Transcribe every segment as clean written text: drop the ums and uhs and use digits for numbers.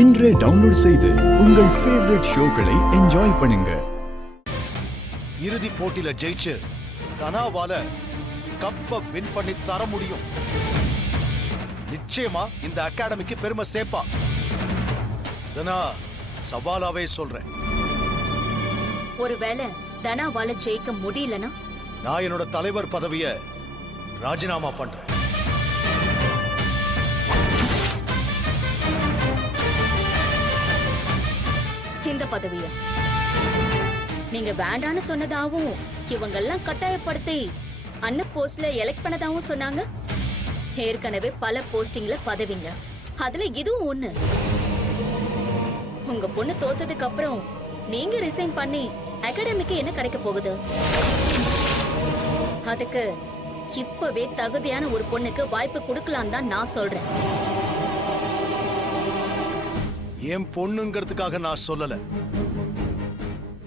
இன்றே டவுன்லோட் செய்து உங்கள் ஃபேவரட் ஷோக்களை என்ஜாய் பண்ணுங்க. இறுதி போட்டியில ஜெயிச்சு தனாவால கப்ப வின் பண்ணி தர முடியும். நிச்சயமா இந்த அகாடமிக்கு பெருமை சேர்ப்பா. தனா சவாலாவே சொல்றேன். ஒருவேளை தனாவால ஜெயிக்க முடியலனா நான் என்னோட தலைவர் பதவியை ராஜினாமா பண்றேன். இந்த பதவிய நீங்க வேண்டான்னு சொன்னதாவும் இவங்கெல்லாம் கட்டாயப்படுத்தி அன்ன போஸ்ட்ல எலெக்ட் பண்ணதாவும் சொன்னாங்க. ஏற்கனவே பல போஸ்டிங்ல பதவிங்க, அதுல இதுவும் ஒண்ணு. உங்க பொண்ணு தோத்ததுக்கு அப்புறம் நீங்க ரிசைன் பண்ணி அகாடமிக்கு என்ன கிடைக்க போகுது? அதுக்கு இப்பவே தகுதியான ஒரு பொண்ணுக்கு வாய்ப்பு கொடுக்கலாம் தான் நான் சொல்றேன். என் பொண்ணுங்கிறதுக்காக நான் சொல்லல.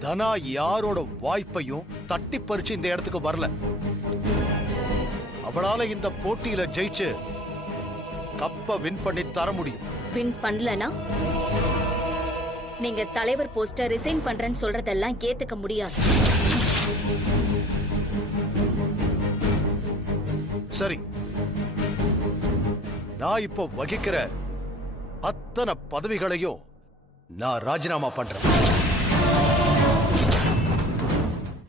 தனா யாரோட வாய்ப்பையும் தட்டி பறிச்சு இந்த இடத்துக்கு வரல. அவளால இந்த போட்டியில ஜெயிச்சு கப்ப வின் பண்ணி தர முடியும். வின் பண்ணலனா நீங்க தலைவர் போஸ்ட ரிசைன் பண்றேன்னு சொல்றதெல்லாம் ஏத்துக்க முடியாது. சரி, நான் இப்போ வகிக்கிற அத்தனை பதவிகளையும் நான் ராஜினாமா பண்றேன்.